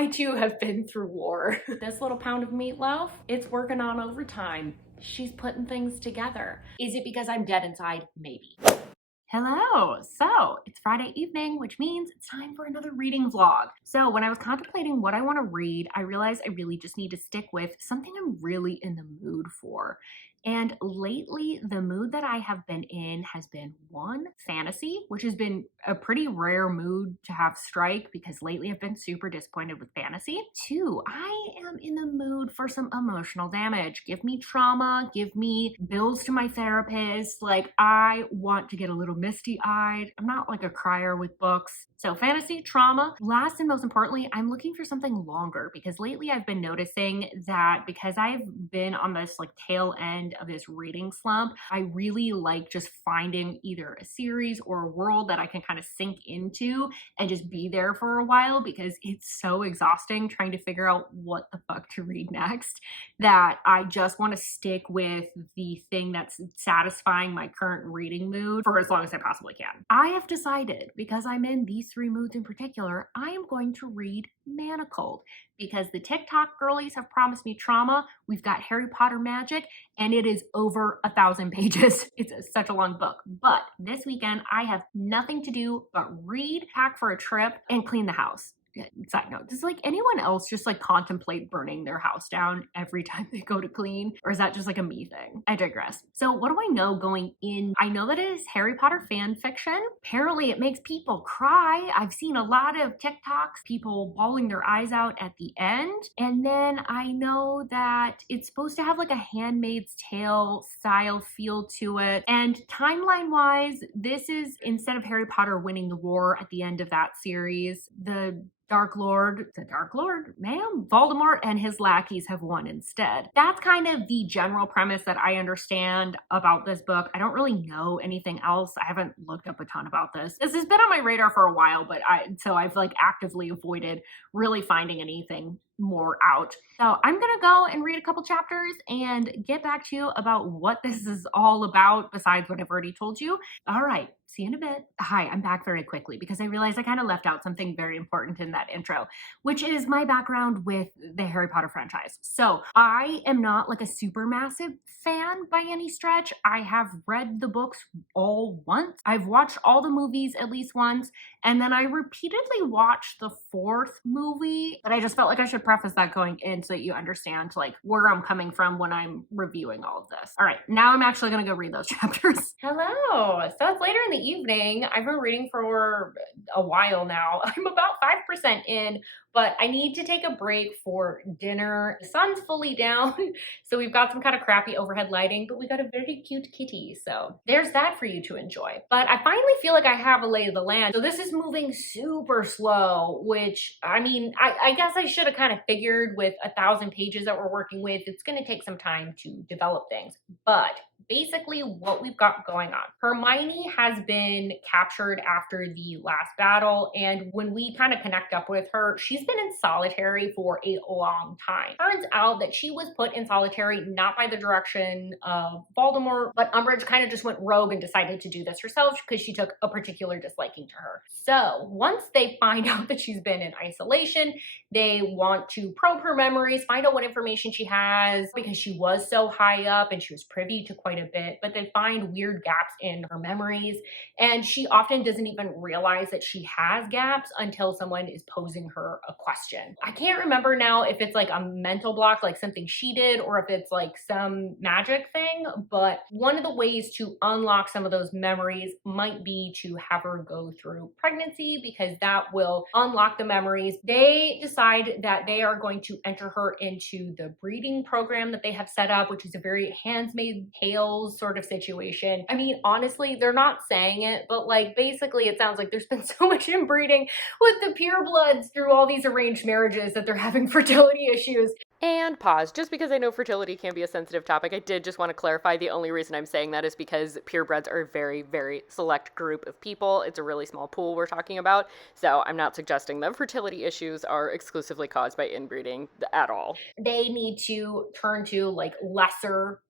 I too have been through war. This little pound of meatloaf, it's working on overtime. She's putting things together. Is it because I'm dead inside? Maybe. Hello! So, it's Friday evening, which means it's time for another reading vlog. So, when I was contemplating what I want to read, I realized I really just need to stick with something I'm really in the mood for. And lately, the mood that I have been in has been one, fantasy, which has been a pretty rare mood to have strike because lately I've been super disappointed with fantasy. Two, I am in the mood for some emotional damage. Give me trauma, give me bills to my therapist. Like, I want to get a little misty-eyed. I'm not like a crier with books. So fantasy, trauma. Last and most importantly, I'm looking for something longer because lately I've been noticing that because I've been on this like tail end of this reading slump, I really like just finding either a series or a world that I can kind of sink into and just be there for a while because it's so exhausting trying to figure out what the fuck to read next that I just want to stick with the thing that's satisfying my current reading mood for as long as I possibly can. I have decided, because I'm in these three moods in particular, I am going to read Manacled because the TikTok girlies have promised me trauma. We've got Harry Potter magic and it is over 1,000 pages. It's such a long book. But this weekend I have nothing to do but read, pack for a trip, and clean the house. Side note, does like anyone else just like contemplate burning their house down every time they go to clean? Or is that just like a me thing? I digress. So what do I know going in? I know that it is Harry Potter fan fiction. Apparently it makes people cry. I've seen a lot of TikToks, people bawling their eyes out at the end. And then I know that it's supposed to have like a Handmaid's Tale style feel to it. And timeline wise, this is instead of Harry Potter winning the war at the end of that series, the Dark Lord, ma'am, Voldemort and his lackeys have won instead. That's kind of the general premise that I understand about this book. I don't really know anything else. I haven't looked up a ton about this. This has been on my radar for a while, but I've like actively avoided really finding anything more out. So I'm gonna go and read a couple chapters and get back to you about what this is all about besides what I've already told you. All right, see you in a bit. Hi, I'm back very quickly because I realized I kind of left out something very important in that intro, which is my background with the Harry Potter franchise. So I am not like a super massive fan by any stretch. I have read the books all once. I've watched all the movies at least once, and then I repeatedly watched the fourth movie, but I just felt like I should preface that going in so that you understand like where I'm coming from when I'm reviewing all of this. All right, now I'm actually gonna go read those chapters. Hello, so it's later in the evening. I've been reading for a while now. I'm about 5% in, but I need to take a break for dinner. The sun's fully down, so we've got some kind of crappy overhead lighting, but we got a very cute kitty, so there's that for you to enjoy. But I finally feel like I have a lay of the land. So this is moving super slow, which, I mean, I guess I should have kind of figured with 1,000 pages that we're working with, it's gonna take some time to develop things. But basically what we've got going on. Hermione has been captured after the last battle, and when we kind of connect up with her, she's been in solitary for a long time. Turns out that she was put in solitary not by the direction of Voldemort, but Umbridge kind of just went rogue and decided to do this herself because she took a particular disliking to her. So once they find out that she's been in isolation, they want to probe her memories, find out what information she has because she was so high up and she was privy to quite a bit, but they find weird gaps in her memories, and she often doesn't even realize that she has gaps until someone is posing her a question. I can't remember now if it's like a mental block, like something she did, or if it's like some magic thing, but one of the ways to unlock some of those memories might be to have her go through pregnancy because that will unlock the memories. They decide that they are going to enter her into the breeding program that they have set up, which is a very Handmaid's Tale sort of situation. I mean, honestly, they're not saying it, but like basically it sounds like there's been so much inbreeding with the purebloods through all these arranged marriages that they're having fertility issues. And pause. Just because I know fertility can be a sensitive topic, I did just want to clarify the only reason I'm saying that is because purebreds are a very, very select group of people. It's a really small pool we're talking about. So I'm not suggesting that fertility issues are exclusively caused by inbreeding at all. They need to turn to like lesser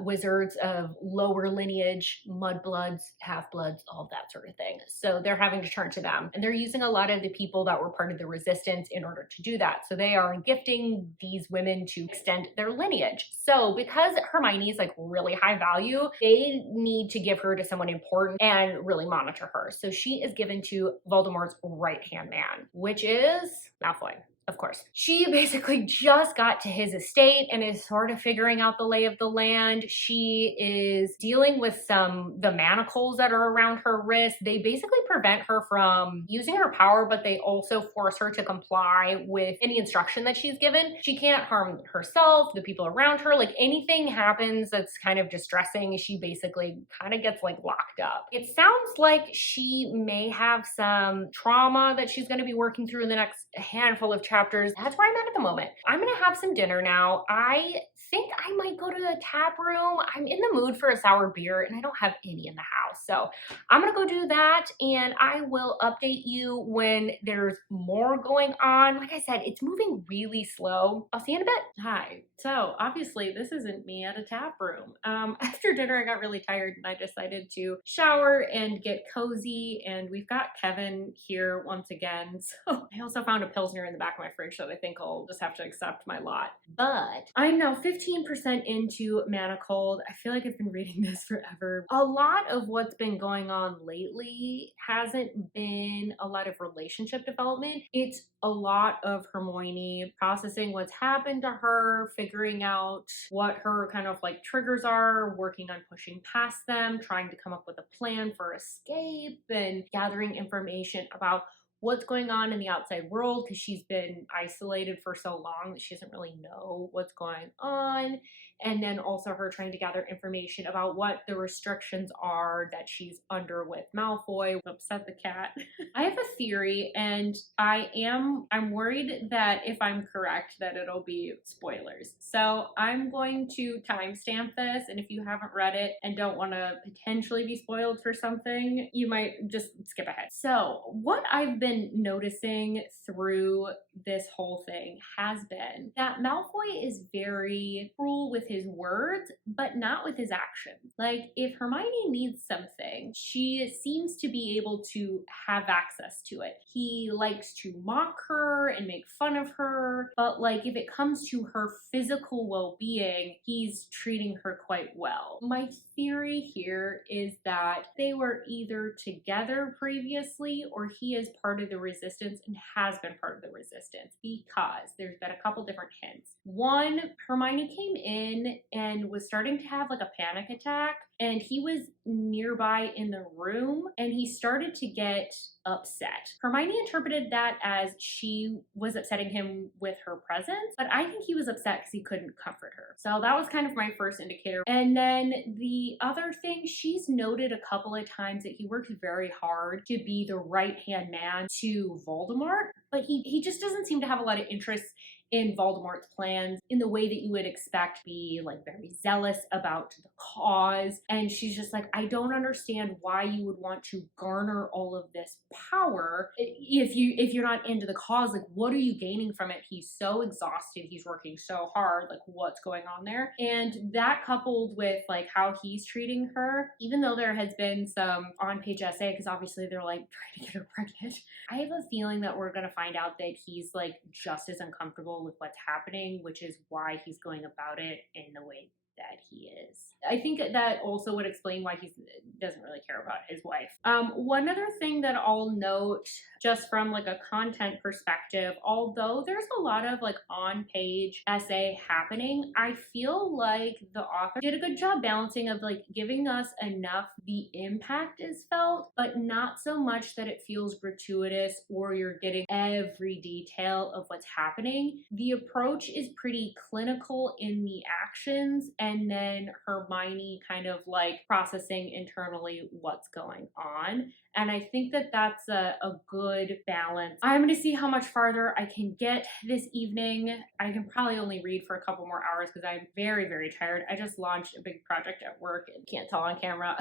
wizards of lower lineage, mudbloods, half-bloods, all that sort of thing. So they're having to turn to them. And they're using a lot of the people that were part of the resistance in order to do that. So they are gifting these women to extend their lineage. So because Hermione is like really high value, they need to give her to someone important and really monitor her. So she is given to Voldemort's right-hand man, which is Malfoy. Of course. She basically just got to his estate and is sort of figuring out the lay of the land. She is dealing with the manacles that are around her wrist. They basically prevent her from using her power, but they also force her to comply with any instruction that she's given. She can't harm herself, the people around her. Like anything happens that's kind of distressing, she basically kind of gets like locked up. It sounds like she may have some trauma that she's going to be working through in the next handful of chapters. That's where I'm at the moment. I'm gonna have some dinner now. I think I might go to the tap room. I'm in the mood for a sour beer and I don't have any in the house. So I'm gonna go do that and I will update you when there's more going on. Like I said, it's moving really slow. I'll see you in a bit. Hi. So obviously this isn't me at a tap room. After dinner, I got really tired and I decided to shower and get cozy, and we've got Kevin here once again. So I also found a Pilsner in the back of my fridge that I think I'll just have to accept my lot. But I'm now 15% into Manacled. I feel like I've been reading this forever. A lot of what's been going on lately hasn't been a lot of relationship development. It's a lot of Hermione processing what's happened to her, figuring out what her kind of like triggers are, working on pushing past them, trying to come up with a plan for escape, and gathering information about what's going on in the outside world because she's been isolated for so long that she doesn't really know what's going on. And then also her trying to gather information about what the restrictions are that she's under with Malfoy. Upset the cat. I have a theory, and I'm worried that if I'm correct that it'll be spoilers. So I'm going to timestamp this, and if you haven't read it and don't want to potentially be spoiled for something, you might just skip ahead. So what I've been noticing through this whole thing has been that Malfoy is very cruel with his words, but not with his actions. Like, if Hermione needs something, she seems to be able to have access to it. He likes to mock her and make fun of her, but like if it comes to her physical well-being, he's treating her quite well. My theory here is that they were either together previously or he is part of the resistance and has been part of the resistance, because there's been a couple different hints. One, Hermione came in and was starting to have like a panic attack, and he was nearby in the room and he started to get upset. Hermione interpreted that as she was upsetting him with her presence, but I think he was upset because he couldn't comfort her. So that was kind of my first indicator. And then the other thing, she's noted a couple of times that he worked very hard to be the right-hand man to Voldemort, but he just doesn't seem to have a lot of interest in Voldemort's plans in the way that you would expect, be like very zealous about the cause. And she's just like, I don't understand why you would want to garner all of this power if you're not into the cause. Like, what are you gaining from it? He's so exhausted, he's working so hard, like what's going on there? And that coupled with like how he's treating her, even though there has been some on-page essay, because obviously they're like trying to get her pregnant, I have a feeling that we're gonna find out that he's like just as uncomfortable with what's happening, which is why he's going about it in the way that he is. I think that also would explain why he doesn't really care about his wife. One other thing that I'll note, just from like a content perspective, although there's a lot of like on-page essay happening, I feel like the author did a good job balancing of like giving us enough the impact is felt, but not so much that it feels gratuitous or you're getting every detail of what's happening. The approach is pretty clinical in the actions, and then Hermione kind of like processing internally what's going on. And I think that that's a good balance. I'm going to see how much farther I can get this evening. I can probably only read for a couple more hours because I'm very, very tired. I just launched a big project at work and can't tell on camera.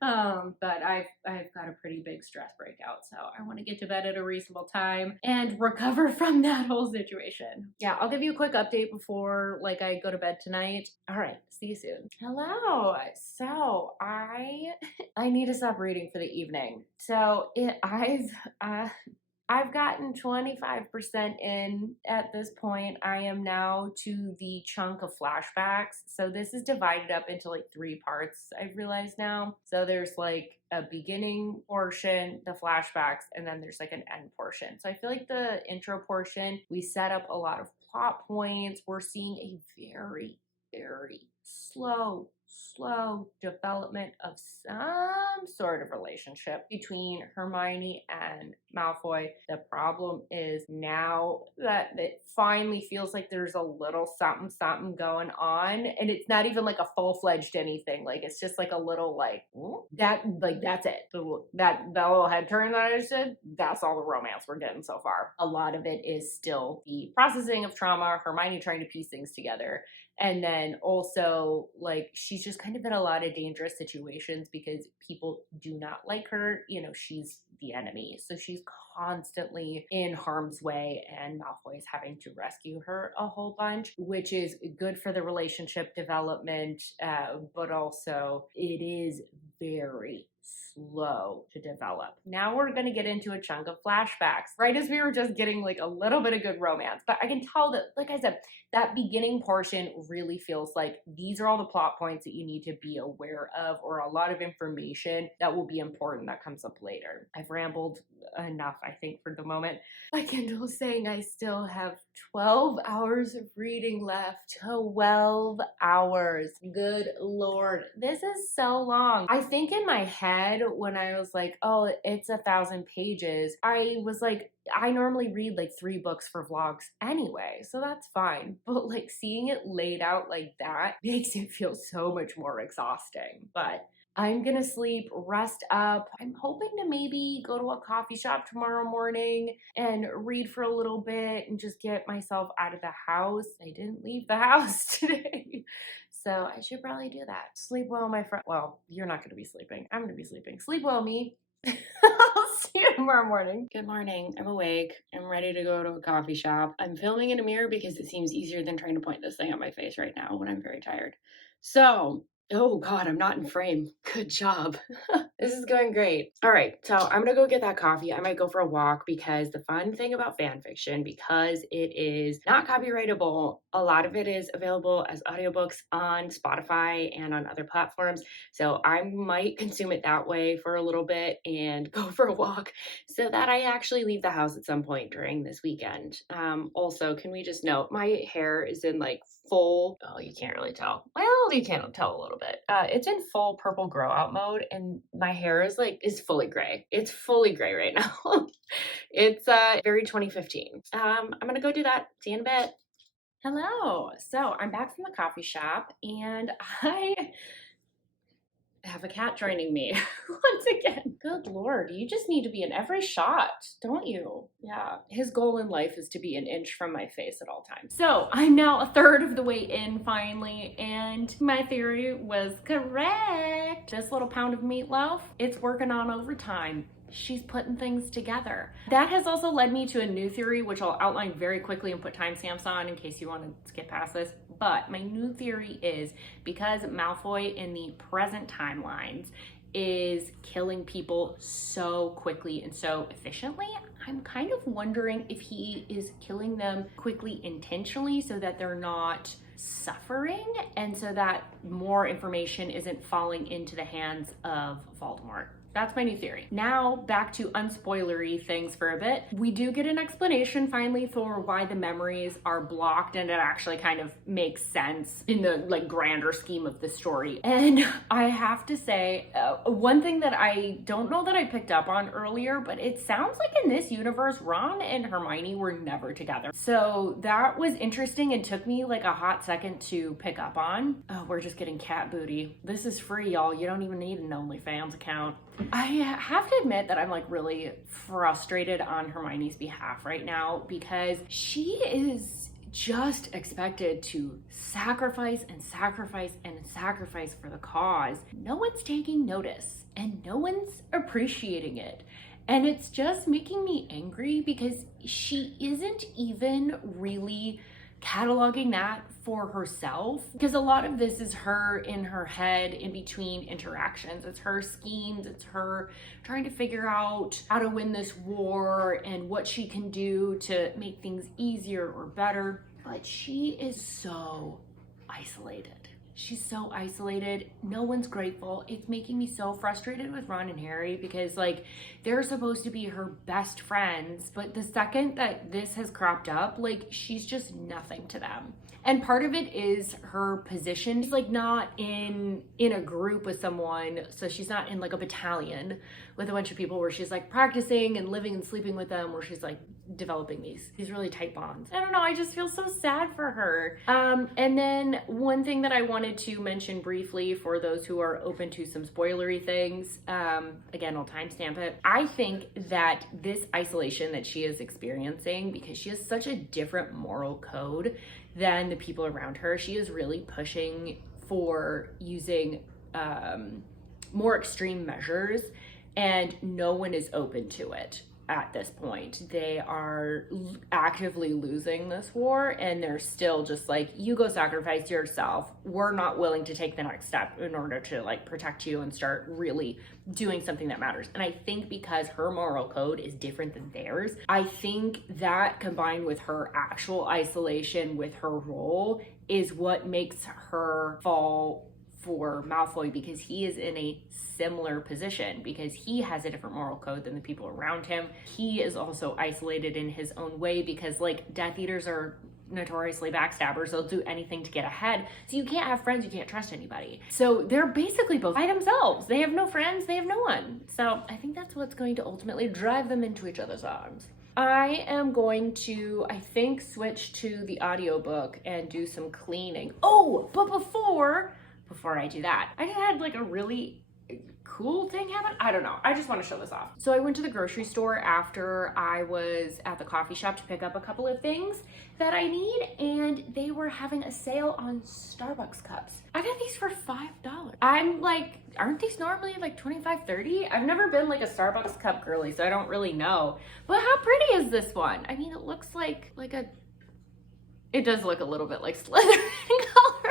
But I've got a pretty big stress breakout. So I want to get to bed at a reasonable time and recover from that whole situation. Yeah, I'll give you a quick update before like I go to bed tonight. All right, see you soon. Hello. So I need to stop reading for the evening. So I've gotten 25% in at this point. I am now to the chunk of flashbacks. So this is divided up into like 3 parts, I've realized now. So there's like a beginning portion, the flashbacks, and then there's like an end portion. So I feel like the intro portion, we set up a lot of plot points. We're seeing a very slow development of some sort of relationship between Hermione and Malfoy. The problem is now that it finally feels like there's a little something going on, and it's not even like a full-fledged anything. Like it's just like a little that's it. That little head turn that I just did, that's all the romance we're getting so far. A lot of it is still the processing of trauma, Hermione trying to piece things together. And then also, like, she's just kind of in a lot of dangerous situations because people do not like her. You know, she's the enemy. So she's constantly in harm's way, and Malfoy is having to rescue her a whole bunch, which is good for the relationship development, but also it is very slow to develop. Now we're going to get into a chunk of flashbacks, right as we were just getting like a little bit of good romance. But I can tell that, like I said, that beginning portion really feels like these are all the plot points that you need to be aware of, or a lot of information that will be important that comes up later. I've rambled enough, I think, for the moment. My Kindle is saying I still have 12 hours of reading left. 12 hours. Good Lord. This is so long. I think in my head when I was like, oh, it's 1,000 pages, I was like, I normally read like 3 books for vlogs anyway, so that's fine. But like seeing it laid out like that makes it feel so much more exhausting. But I'm gonna sleep, rest up. I'm hoping to maybe go to a coffee shop tomorrow morning and read for a little bit and just get myself out of the house. I didn't leave the house today, so I should probably do that. Sleep well, my friend. Well, you're not gonna be sleeping. I'm gonna be sleeping. Sleep well, me. I'll see you tomorrow morning. Good morning. I'm awake. I'm ready to go to a coffee shop. I'm filming in a mirror because it seems easier than trying to point this thing at my face right now when I'm very tired. So, oh God, I'm not in frame. Good job. This is going great. All right, so I'm gonna go get that coffee. I might go for a walk because the fun thing about fan fiction, because it is not copyrightable, a lot of it is available as audiobooks on Spotify and on other platforms. So I might consume it that way for a little bit and go for a walk so that I actually leave the house at some point during this weekend. Also, can we just note my hair is in like full, oh, you can't really tell. Well, you can tell a little bit. It's in full purple grow out mode, and my hair is fully gray. It's fully gray right now. It's very 2015. I'm gonna go do that. See you in a bit. Hello. So I'm back from the coffee shop, and I have a cat joining me once again. Good Lord, you just need to be in every shot, don't you? Yeah, his goal in life is to be an inch from my face at all times. So I'm now a third of the way in finally, and my theory was correct. This little pound of meatloaf, it's working on overtime. She's putting things together. That has also led me to a new theory, which I'll outline very quickly and put timestamps on in case you want to skip past this. But my new theory is because Malfoy in the present timelines is killing people so quickly and so efficiently, I'm kind of wondering if he is killing them quickly intentionally so that they're not suffering and so that more information isn't falling into the hands of Voldemort. That's my new theory. Now back to unspoilery things for a bit. We do get an explanation finally for why the memories are blocked, and it actually kind of makes sense in the like grander scheme of the story. And I have to say, one thing that I don't know that I picked up on earlier, but it sounds like in this universe, Ron and Hermione were never together. So that was interesting and took me like a hot second to pick up on. Oh, we're just getting cat booty. This is free, y'all. You don't even need an OnlyFans account. I have to admit that I'm like really frustrated on Hermione's behalf right now because she is just expected to sacrifice and sacrifice and sacrifice for the cause. No one's taking notice and no one's appreciating it. And it's just making me angry because she isn't even really cataloging that for herself, because a lot of this is her in her head in between interactions. It's her schemes, it's her trying to figure out how to win this war and what she can do to make things easier or better. But she is so isolated. She's so isolated. No one's grateful. It's making me so frustrated with Ron and Harry because like they're supposed to be her best friends, but the second that this has cropped up, like she's just nothing to them. And part of it is her position. She's like not in a group with someone, so she's not in like a battalion with a bunch of people where she's like practicing and living and sleeping with them, where she's like developing these really tight bonds. I don't know, I just feel so sad for her. And then one thing that I wanted to mention briefly for those who are open to some spoilery things, again, I'll timestamp it. I think that this isolation that she is experiencing, because she has such a different moral code than the people around her, she is really pushing for using more extreme measures, and no one is open to it. At this point, they are actively losing this war, and they're still just like, you go sacrifice yourself. We're not willing to take the next step in order to like protect you and start really doing something that matters. And I think because her moral code is different than theirs, I think that combined with her actual isolation with her role is what makes her fall for Malfoy, because he is in a similar position, because he has a different moral code than the people around him. He is also isolated in his own way, because like Death Eaters are notoriously backstabbers. They'll do anything to get ahead. So you can't have friends, you can't trust anybody. So they're basically both by themselves. They have no friends, they have no one. So I think that's what's going to ultimately drive them into each other's arms. I am going to, I think, switch to the audiobook and do some cleaning. Oh, but before I do that, I had like a really cool thing happen. I don't know. I just want to show this off. So I went to the grocery store after I was at the coffee shop to pick up a couple of things that I need, and they were having a sale on Starbucks cups. I got these for $5. I'm like, aren't these normally like $25, $30? I've never been like a Starbucks cup girly, so I don't really know. But how pretty is this one? I mean, it looks like it does look a little bit like Slytherin colors.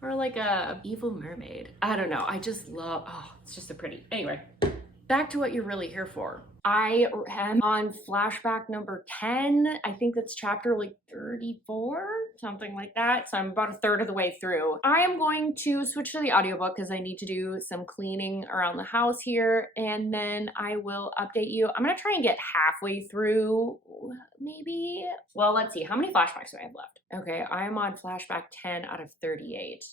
Or like a evil mermaid. I don't know. I just love, oh, it's just so pretty. Anyway, back to what you're really here for. I am on flashback number 10. I think that's chapter like 34, something like that. So I'm about a third of the way through. I am going to switch to the audiobook because I need to do some cleaning around the house here, and then I will update you. I'm gonna try and get halfway through, maybe. Well, let's see. How many flashbacks do I have left? Okay, I'm on flashback 10 out of 38.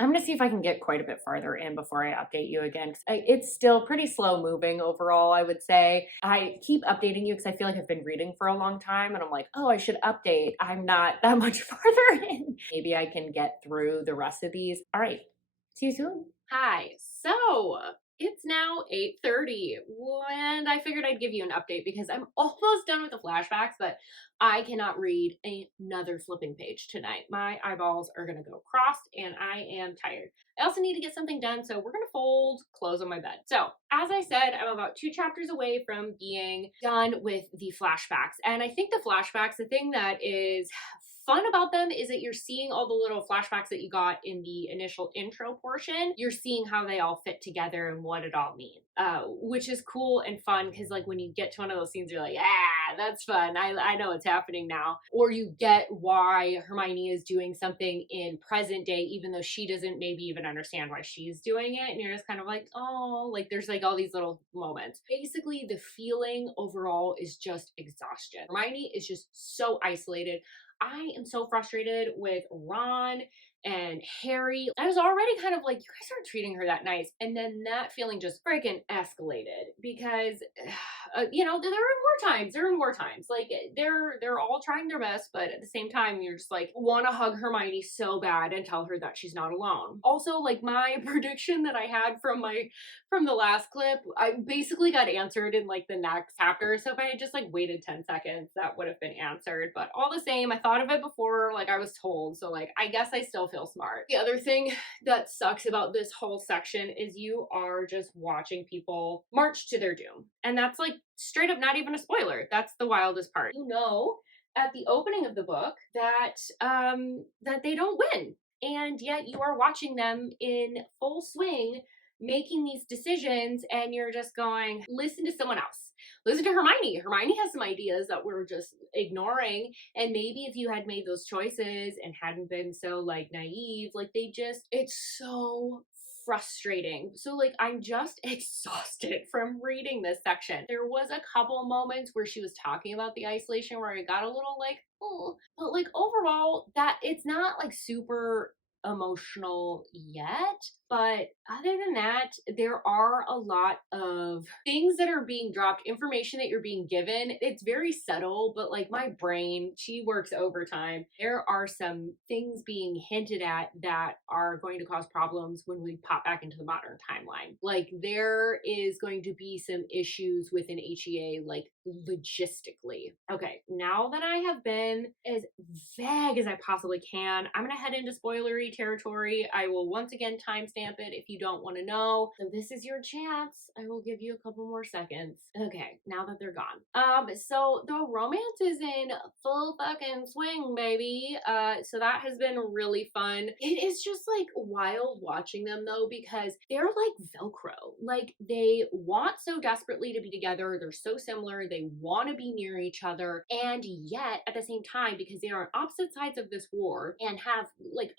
I'm gonna see if I can get quite a bit farther in before I update you again. It's still pretty slow moving overall, I would say. I keep updating you because I feel like I've been reading for a long time, and I'm like, oh, I should update. I'm not that much farther in. Maybe I can get through the rest of these. All right, see you soon. Hi, so it's now 8:30, and I figured I'd give you an update because I'm almost done with the flashbacks, but I cannot read another flipping page tonight. My eyeballs are gonna go crossed, and I am tired. I also need to get something done, so we're gonna fold clothes on my bed. So, as I said, I'm about 2 chapters away from being done with the flashbacks, and I think the flashbacks, the thing that is fun about them is that you're seeing all the little flashbacks that you got in the initial intro portion. You're seeing how they all fit together and what it all means, which is cool and fun, because like when you get to one of those scenes, you're like, ah, that's fun. I know what's happening now. Or you get why Hermione is doing something in present day, even though she doesn't maybe even understand why she's doing it. And you're just kind of like, oh, like there's like all these little moments. Basically, the feeling overall is just exhaustion. Hermione is just so isolated. I am so frustrated with Ron and Harry. I was already kind of like, you guys aren't treating her that nice. And then that feeling just freaking escalated because, you know, they're in war times. Like they're all trying their best, but at the same time, you're just like, want to hug Hermione so bad and tell her that she's not alone. Also, like my prediction that I had from the last clip, I basically got answered in like the next chapter. So if I had just like waited 10 seconds, that would have been answered. But all the same, I thought of it before, like I was told. So like, I guess I still feel smart. The other thing that sucks about this whole section is you are just watching people march to their doom. And that's like straight up not even a spoiler. That's the wildest part. You know at the opening of the book that that they don't win, and yet you are watching them in full swing making these decisions, and you're just going, listen to someone else. Listen to Hermione. Hermione has some ideas that we're just ignoring. And maybe if you had made those choices and hadn't been so like naive, like it's so frustrating. So like I'm just exhausted from reading this section. There was a couple moments where she was talking about the isolation where I got a little like, oh, but like overall that it's not like super emotional yet. But other than that, there are a lot of things that are being dropped, information that you're being given. It's very subtle, but like my brain, she works overtime. There are some things being hinted at that are going to cause problems when we pop back into the modern timeline. Like there is going to be some issues with an HEA, like logistically. Okay, now that I have been as vague as I possibly can, I'm gonna head into spoilery territory. I will once again timestamp it if you don't want to know. So this is your chance. I will give you a couple more seconds. Okay, now that they're gone. So the romance is in full fucking swing, baby. So that has been really fun. It is just like wild watching them though, because they're like Velcro. Like they want so desperately to be together. They're so similar. They want to be near each other. And yet at the same time, because they are on opposite sides of this war and have like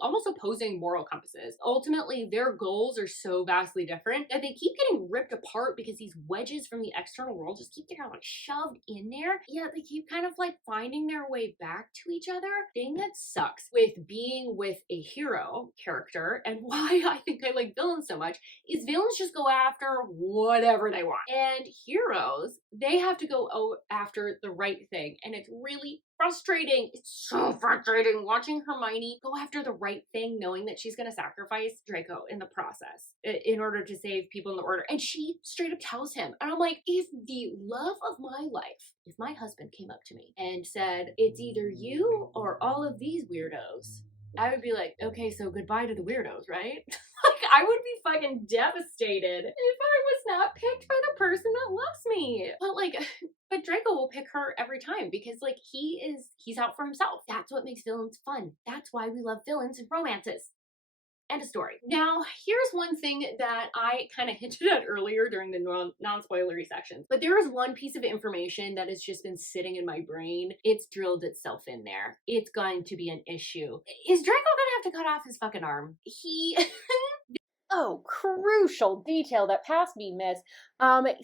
almost opposing moral compasses, ultimately their goals are so vastly different that they keep getting ripped apart because these wedges from the external world just keep getting like shoved in there. Yeah, they keep kind of like finding their way back to each other. Thing that sucks with being with a hero character, and why I think I like villains so much, is villains just go after whatever they want. And heroes, they have to go after the right thing. And it's really frustrating. It's so frustrating watching Hermione go after the right thing, knowing that she's going to sacrifice Draco in the process in order to save people in the order. And she straight up tells him, and I'm like, if the love of my life, if my husband came up to me and said, it's either you or all of these weirdos, I would be like, okay, so goodbye to the weirdos, right? Like, I would be fucking devastated if I was not picked by the person that loves me. But Draco will pick her every time because like he's out for himself. That's what makes villains fun. That's why we love villains and romances. End of story. Now, here's one thing that I kind of hinted at earlier during the non-spoilery sections, but there is one piece of information that has just been sitting in my brain. It's drilled itself in there. It's going to be an issue. Is Draco gonna have to cut off his fucking arm? Oh, crucial detail that passed me, miss.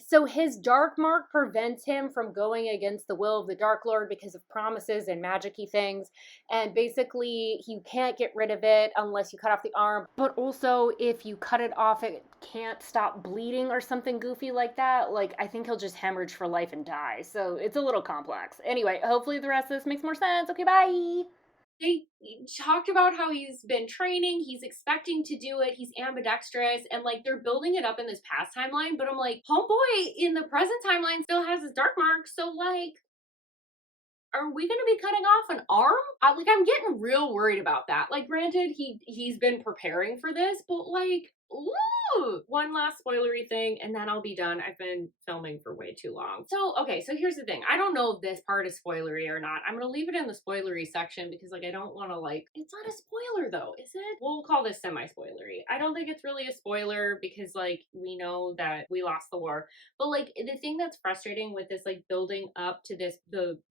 So his dark mark prevents him from going against the will of the Dark Lord because of promises and magic-y things. And basically, you can't get rid of it unless you cut off the arm. But also, if you cut it off, it can't stop bleeding or something goofy like that. Like, I think he'll just hemorrhage for life and die. So it's a little complex. Anyway, hopefully the rest of this makes more sense. Okay, bye! They talked about how he's been training, he's expecting to do it, he's ambidextrous, and like they're building it up in this past timeline, but I'm like, homeboy in the present timeline still has his dark mark, so like, are we gonna be cutting off an arm? I'm getting real worried about that. Like, granted, he's been preparing for this, but like, ooh, one last spoilery thing, and then I'll be done. I've been filming for way too long. So, okay, so here's the thing. I don't know if this part is spoilery or not. I'm gonna leave it in the spoilery section because, like, I don't want to, like, it's not a spoiler, though, is it? We'll call this semi-spoilery. I don't think it's really a spoiler because, like, we know that we lost the war. But, like, the thing that's frustrating with this, like, building up to this,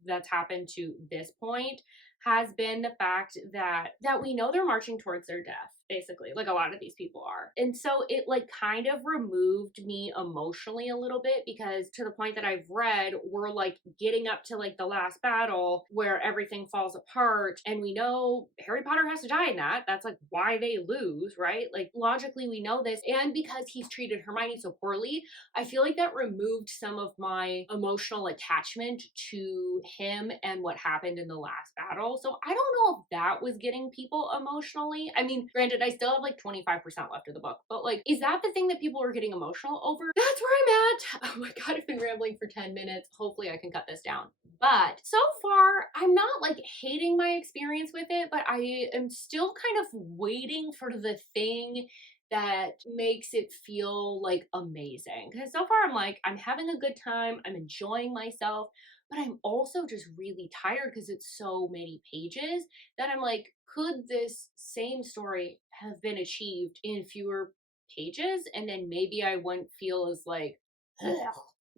that's happened to this point has been the fact that we know they're marching towards their death, basically, like a lot of these people are. And so it like kind of removed me emotionally a little bit, because to the point that I've read, we're like getting up to like the last battle where everything falls apart, and we know Harry Potter has to die in that. That's like why they lose, right? Like logically we know this, and because he's treated Hermione so poorly, I feel like that removed some of my emotional attachment to him and what happened in the last battle. So I don't know if that was getting people emotionally. I mean, granted, I still have like 25% left of the book, but like, is that the thing that people are getting emotional over? That's where I'm at. Oh my God, I've been rambling for 10 minutes. Hopefully I can cut this down. But so far, I'm not like hating my experience with it, but I am still kind of waiting for the thing that makes it feel like amazing. Because so far I'm like, I'm having a good time. I'm enjoying myself. but I'm also just really tired because it's so many pages that I'm like, could this same story have been achieved in fewer pages? And then maybe I wouldn't feel as like, ugh,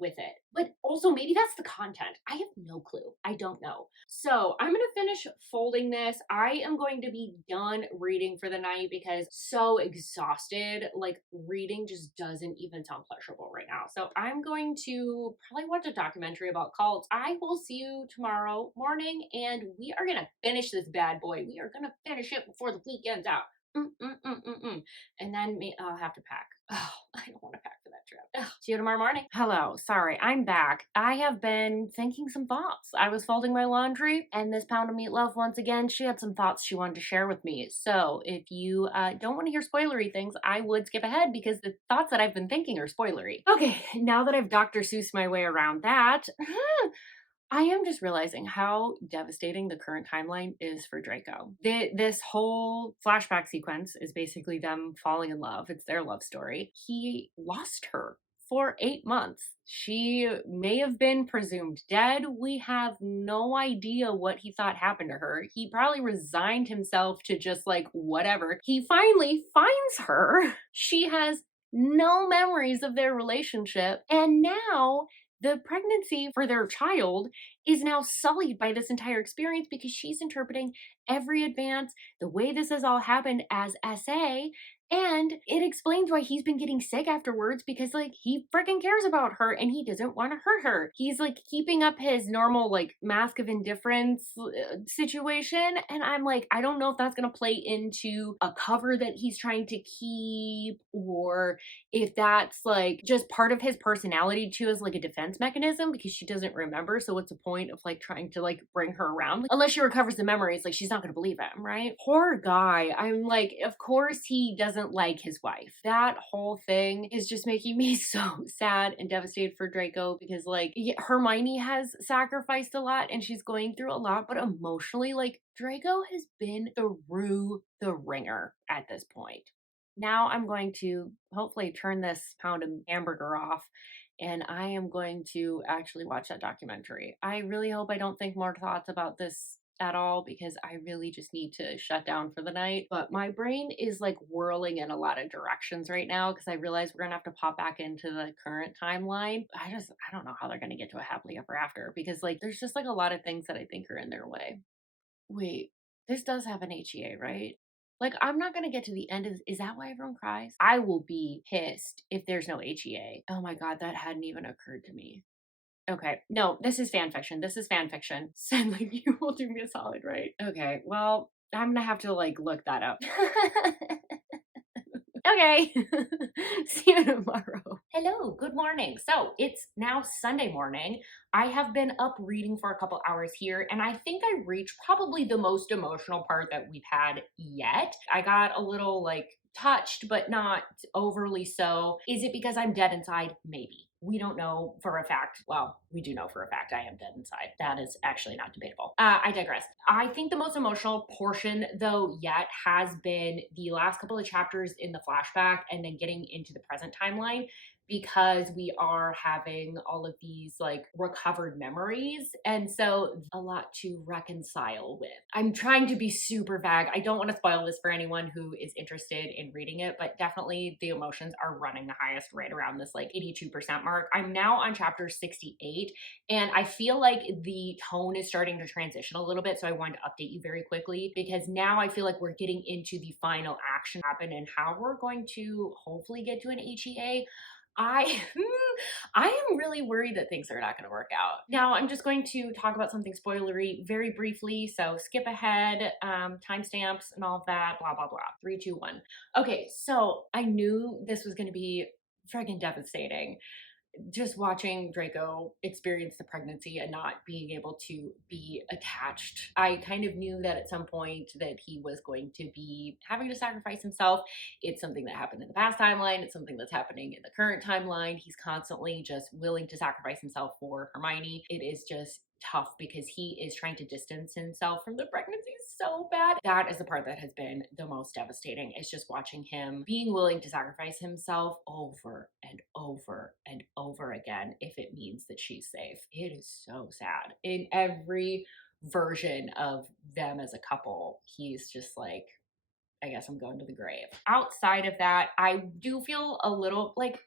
with it. But also, maybe that's the content. I have no clue. I don't know. So I'm going to finish folding this. I am going to be done reading for the night because so exhausted. Like, reading just doesn't even sound pleasurable right now. So I'm going to probably watch a documentary about cults. I will see you tomorrow morning and we are going to finish this bad boy. We are going to finish it before the weekend's out. And then I'll have to pack. Oh, I don't want to pack for that trip. Ugh. See you tomorrow morning. Hello, sorry, I'm back. I have been thinking some thoughts. I was folding my laundry, and this pound of meatloaf, once again, she had some thoughts she wanted to share with me. So if you don't want to hear spoilery things, I would skip ahead because the thoughts that I've been thinking are spoilery. Okay, now that I've Dr. Seuss my way around that, I am just realizing how devastating the current timeline is for Draco. This whole flashback sequence is basically them falling in love. It's their love story. He lost her for 8 months. She may have been presumed dead. We have no idea what he thought happened to her. He probably resigned himself to just like whatever. He finally finds her. She has no memories of their relationship. And now the pregnancy for their child is now sullied by this entire experience because she's interpreting every advance, the way this has all happened as SA. And it explains why he's been getting sick afterwards because, like, he freaking cares about her and he doesn't want to hurt her. He's, like, keeping up his normal, like, mask of indifference situation. And I'm like, I don't know if that's going to play into a cover that he's trying to keep or if that's, like, just part of his personality, too, as, like, a defense mechanism because she doesn't remember. So what's the point of, like, trying to, like, bring her around? Like, unless she recovers the memories, like, she's not going to believe him, right? Poor guy. I'm like, of course he doesn't like his wife. That whole thing is just making me so sad and devastated for Draco because, like, Hermione has sacrificed a lot and she's going through a lot, but emotionally, like, Draco has been through the ringer at this point. Now I'm going to hopefully turn this pound of hamburger off and I am going to actually watch that documentary. I really hope I don't think more thoughts about this at all because I really just need to shut down for the night. But my brain is like whirling in a lot of directions right now because I realize we're gonna have to pop back into the current timeline. I don't know how they're gonna get to a happily ever after because like there's just like a lot of things that I think are in their way. Wait, this does have an HEA, right? Like, I'm not gonna get to the end of this. Is that why everyone cries? I will be pissed if there's no HEA. Oh my god, that hadn't even occurred to me. Okay, no, this is fan fiction. This is fan fiction. Sadly, you will do me a solid, right? Okay, well, I'm gonna have to like look that up. Okay. See you tomorrow. Hello, good morning. So it's now Sunday morning. I have been up reading for a couple hours here, and I think I reached probably the most emotional part that we've had yet. I got a little like touched, but not overly so. Is it because I'm dead inside? Maybe. We don't know for a fact. Well, we do know for a fact I am dead inside. That is actually not debatable. I digress. I think the most emotional portion, though, yet has been the last couple of chapters in the flashback and then getting into the present timeline because we are having all of these like recovered memories. And so a lot to reconcile with. I'm trying to be super vague. I don't want to spoil this for anyone who is interested in reading it, but definitely the emotions are running the highest right around this like 82% mark. I'm now on chapter 68 and I feel like the tone is starting to transition a little bit. So I wanted to update you very quickly because now I feel like we're getting into the final action happen and how we're going to hopefully get to an HEA. I I am really worried that things are not going to work out. Now, I'm just going to talk about something spoilery very briefly. So skip ahead, timestamps and all of that, blah, blah, blah. 3, 2, 1. Okay, so I knew this was going to be friggin' devastating. Just watching Draco experience the pregnancy and not being able to be attached. I kind of knew that at some point that he was going to be having to sacrifice himself. It's something that happened in the past timeline. It's something that's happening in the current timeline. He's constantly just willing to sacrifice himself for Hermione. It is just tough because he is trying to distance himself from the pregnancy so bad. That is the part that has been the most devastating. It's just watching him being willing to sacrifice himself over and over and over again if it means that she's safe. It is so sad. In every version of them as a couple, he's just like, I guess I'm going to the grave. Outside of that, I do feel a little like,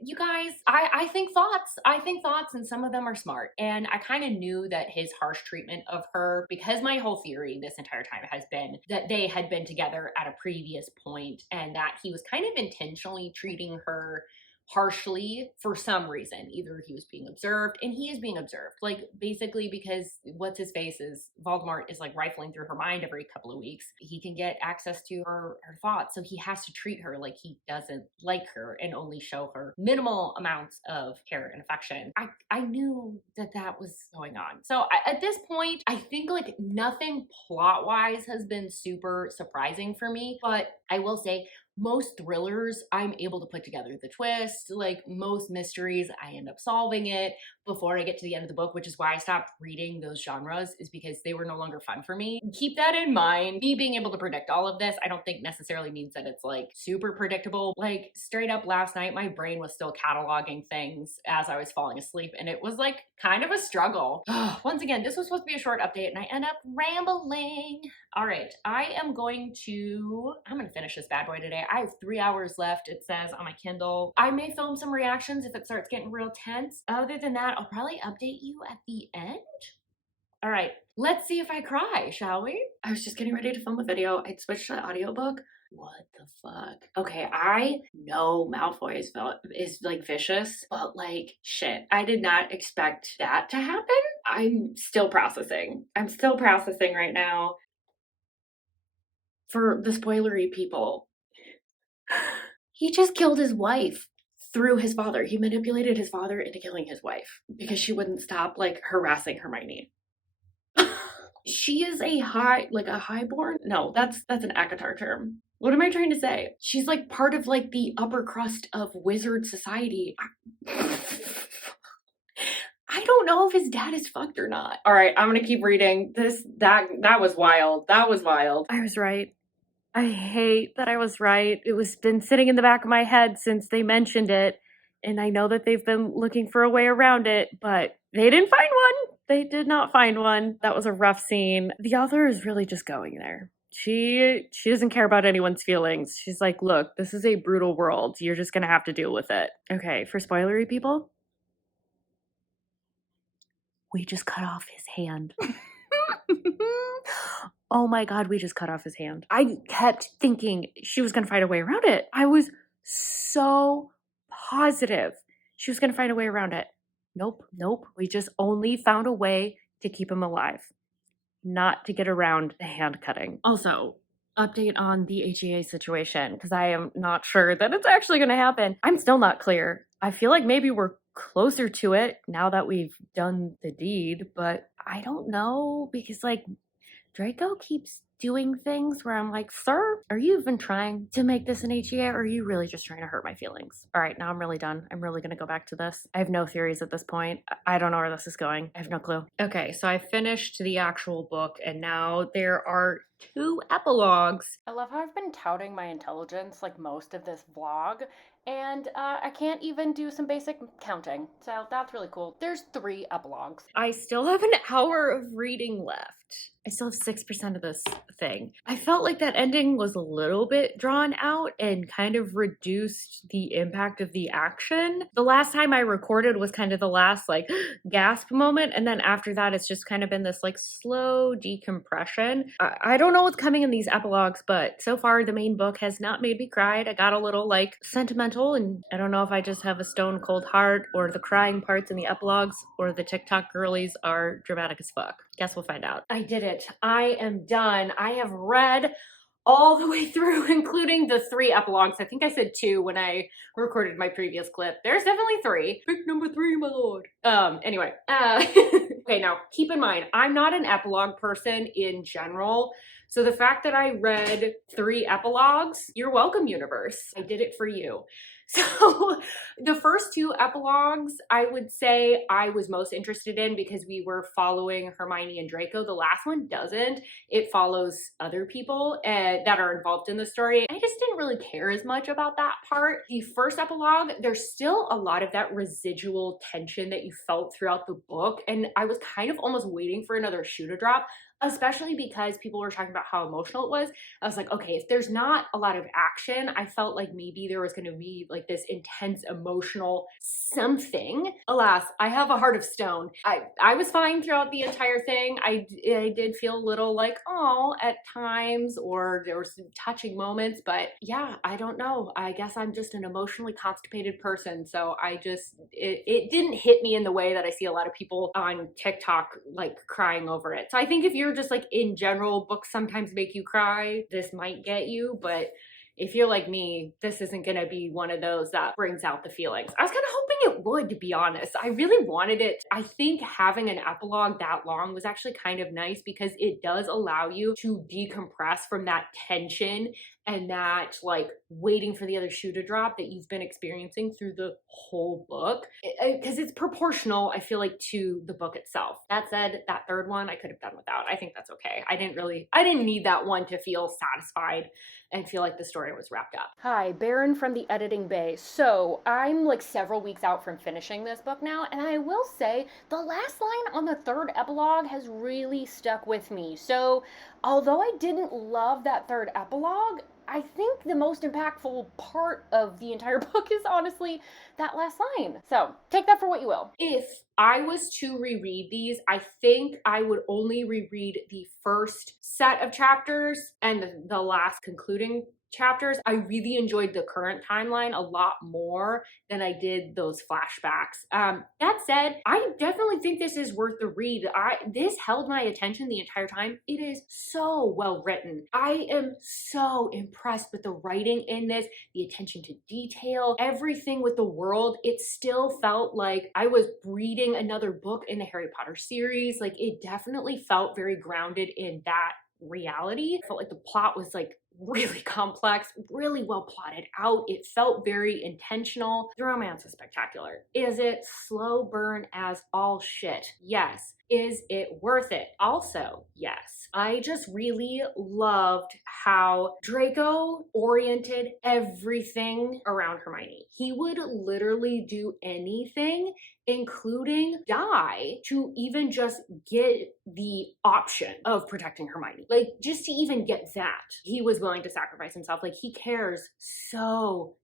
you guys, I think thoughts, and some of them are smart. And I kind of knew that his harsh treatment of her, because my whole theory this entire time has been that they had been together at a previous point and that he was kind of intentionally treating her harshly for some reason. Either he was being observed, and he is being observed, like basically because what's his face is Voldemort is like rifling through her mind every couple of weeks. He can get access to her thoughts, so he has to treat her like he doesn't like her and only show her minimal amounts of care and affection. I knew that was going on. So at this point, I think like nothing plot wise has been super surprising for me, but I will say most thrillers, I'm able to put together the twist. Like most mysteries, I end up solving it before I get to the end of the book, which is why I stopped reading those genres, is because they were no longer fun for me. Keep that in mind. Me being able to predict all of this, I don't think necessarily means that it's like super predictable. Like straight up last night, my brain was still cataloging things as I was falling asleep, and it was like kind of a struggle. Once again, this was supposed to be a short update, and I end up rambling. All right, I'm gonna finish this bad boy today. I have 3 hours left, it says on my Kindle. I may film some reactions if it starts getting real tense. Other than that, I'll probably update you at the end. All right, let's see if I cry, shall we? I was just getting ready to film a video. I'd switched to the audiobook. What the fuck? Okay, I know Malfoy is like vicious, but like shit, I did not expect that to happen. I'm still processing right now. For the spoilery people, he just killed his wife through his father. He manipulated his father into killing his wife because she wouldn't stop like harassing Hermione. She is a highborn? No, that's an ACOTAR term. What am I trying to say? She's like part of like the upper crust of wizard society. I don't know if his dad is fucked or not. All right, I'm gonna keep reading this. That was wild. That was wild. I was right. I hate that I was right. It was been sitting in the back of my head since they mentioned it, and I know that they've been looking for a way around it, but they didn't find one. They did not find one. That was a rough scene. The author is really just going there. She doesn't care about anyone's feelings. She's like, look, this is a brutal world. You're just gonna have to deal with it. Okay, for spoilery people, we just cut off his hand. Oh my god, we just cut off his hand. I kept thinking she was gonna find a way around it. I was so positive she was gonna find a way around it. Nope. We just only found a way to keep him alive, not to get around the hand cutting. Also, update on the HEA situation, because I am not sure that it's actually gonna happen. I'm still not clear. I feel like maybe we're closer to it now that we've done the deed, but I don't know, because like Draco keeps doing things where I'm like, sir, are you even trying to make this an HEA, or are you really just trying to hurt my feelings? All right, now I'm really done. I'm really gonna go back to this. I have no theories at this point. I don't know where this is going. I have no clue. Okay, so I finished the actual book, and now there are 2 epilogues. I love how I've been touting my intelligence like most of this vlog, and I can't even do some basic counting, so that's really cool. There's 3 epilogues. I still have an hour of reading left. I still have 6% of this thing. I felt like that ending was a little bit drawn out and kind of reduced the impact of the action. The last time I recorded was kind of the last like gasp moment, and then after that it's just kind of been this like slow decompression. I don't know what's coming in these epilogues, but so far the main book has not made me cry. I got a little like sentimental, and I don't know if I just have a stone cold heart, or the crying parts in the epilogues, or the TikTok girlies are dramatic as fuck. Guess we'll find out. I did it. I am done. I have read all the way through, including the 3 epilogues. I think I said 2 when I recorded my previous clip. There's definitely 3. Pick number 3, my lord. Anyway. Okay, now keep in mind, I'm not an epilogue person in general. So the fact that I read 3 epilogues, you're welcome, universe. I did it for you. So the first 2 epilogues, I would say I was most interested in because we were following Hermione and Draco. The last one doesn't. It follows other people that are involved in the story. I just didn't really care as much about that part. The first epilogue, there's still a lot of that residual tension that you felt throughout the book. And I was kind of almost waiting for another shoe to drop, especially because people were talking about how emotional it was. I was like, okay, if there's not a lot of action, I felt like maybe there was going to be like this intense emotional something. Alas, I have a heart of stone. I was fine throughout the entire thing. I did feel a little like, oh, at times, or there were some touching moments, but yeah, I don't know. I guess I'm just an emotionally constipated person. So it didn't hit me in the way that I see a lot of people on TikTok like crying over it. So I think if you're just like in general, books sometimes make you cry, this might get you, but if you're like me, this isn't gonna be one of those that brings out the feelings. I was kind of hoping it would, to be honest. I really wanted it. I think having an epilogue that long was actually kind of nice because it does allow you to decompress from that tension and that like waiting for the other shoe to drop that you've been experiencing through the whole book, because it's proportional, I feel like, to the book itself. That said, that third one I could have done without. I think that's okay. I didn't need that one to feel satisfied and feel like the story was wrapped up. Hi, Baron from the editing bay. So I'm like several weeks out from finishing this book now, and I will say the last line on the 3rd epilogue has really stuck with me. So although I didn't love that 3rd epilogue, I think the most impactful part of the entire book is honestly that last line. So take that for what you will. If I was to reread these, I think I would only reread the first set of chapters and the last concluding chapters. I really enjoyed the current timeline a lot more than I did those flashbacks. That said, I definitely think this is worth the read. This held my attention the entire time. It is so well written. I am so impressed with the writing in this, the attention to detail, everything with the world. It still felt like I was reading another book in the Harry Potter series. Like, it definitely felt very grounded in that reality. I felt like the plot was like really complex, really well plotted out. It felt very intentional. The romance is spectacular. Is it slow burn as all shit? Yes. Is it worth it? Also, yes. I just really loved how Draco oriented everything around Hermione. He would literally do anything, including die, to even just get the option of protecting Hermione. Like, just to even get that, he was willing to sacrifice himself. Like, he cares so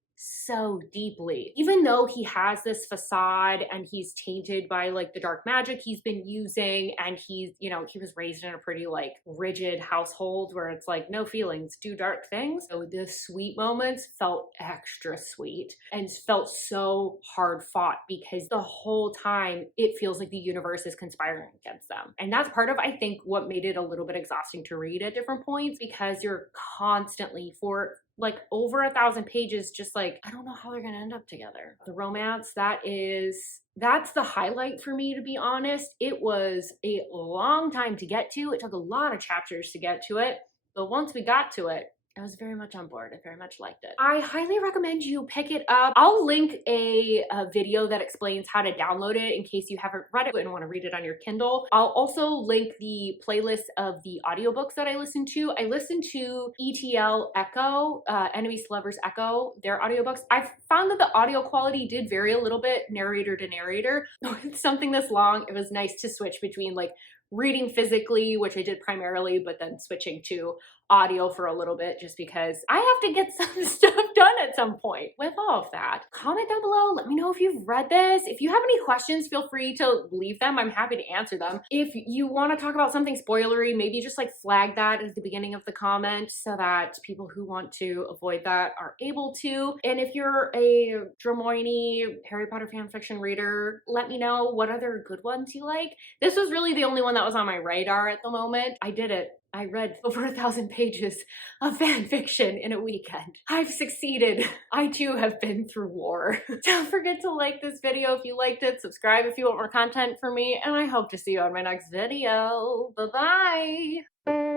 deeply. Even though he has this facade and he's tainted by like the dark magic he's been using, and he's, you know, he was raised in a pretty like rigid household where it's like no feelings, do dark things. So the sweet moments felt extra sweet and felt so hard fought because the whole time it feels like the universe is conspiring against them. And that's part of, I think, what made it a little bit exhausting to read at different points, because you're constantly, for like over 1,000 pages, just like, I don't know how they're gonna end up together. The romance, that's the highlight for me, to be honest. It was a long time to get to. It took a lot of chapters to get to it, but once we got to it, I was very much on board. I very much liked it. I highly recommend you pick it up. I'll link a video that explains how to download it in case you haven't read it and want to read it on your Kindle. I'll also link the playlist of the audiobooks that I listened to. I listened to ETL Echo, Enemies to Lovers Echo, their audiobooks. I found that the audio quality did vary a little bit, narrator to narrator. With something this long, it was nice to switch between like reading physically, which I did primarily, but then switching to audio for a little bit just because I have to get some stuff done at some point. With all of that, comment down below. Let me know if you've read this. If you have any questions, feel free to leave them. I'm happy to answer them. If you want to talk about something spoilery, maybe just like flag that at the beginning of the comment so that people who want to avoid that are able to. And if you're a Dramione Harry Potter fanfiction reader, let me know what other good ones you like. This was really the only one that was on my radar at the moment. I did it. I read over 1,000 pages of fan fiction in a weekend. I've succeeded. I too have been through war. Don't forget to like this video if you liked it, subscribe if you want more content from me, and I hope to see you on my next video. Bye-bye.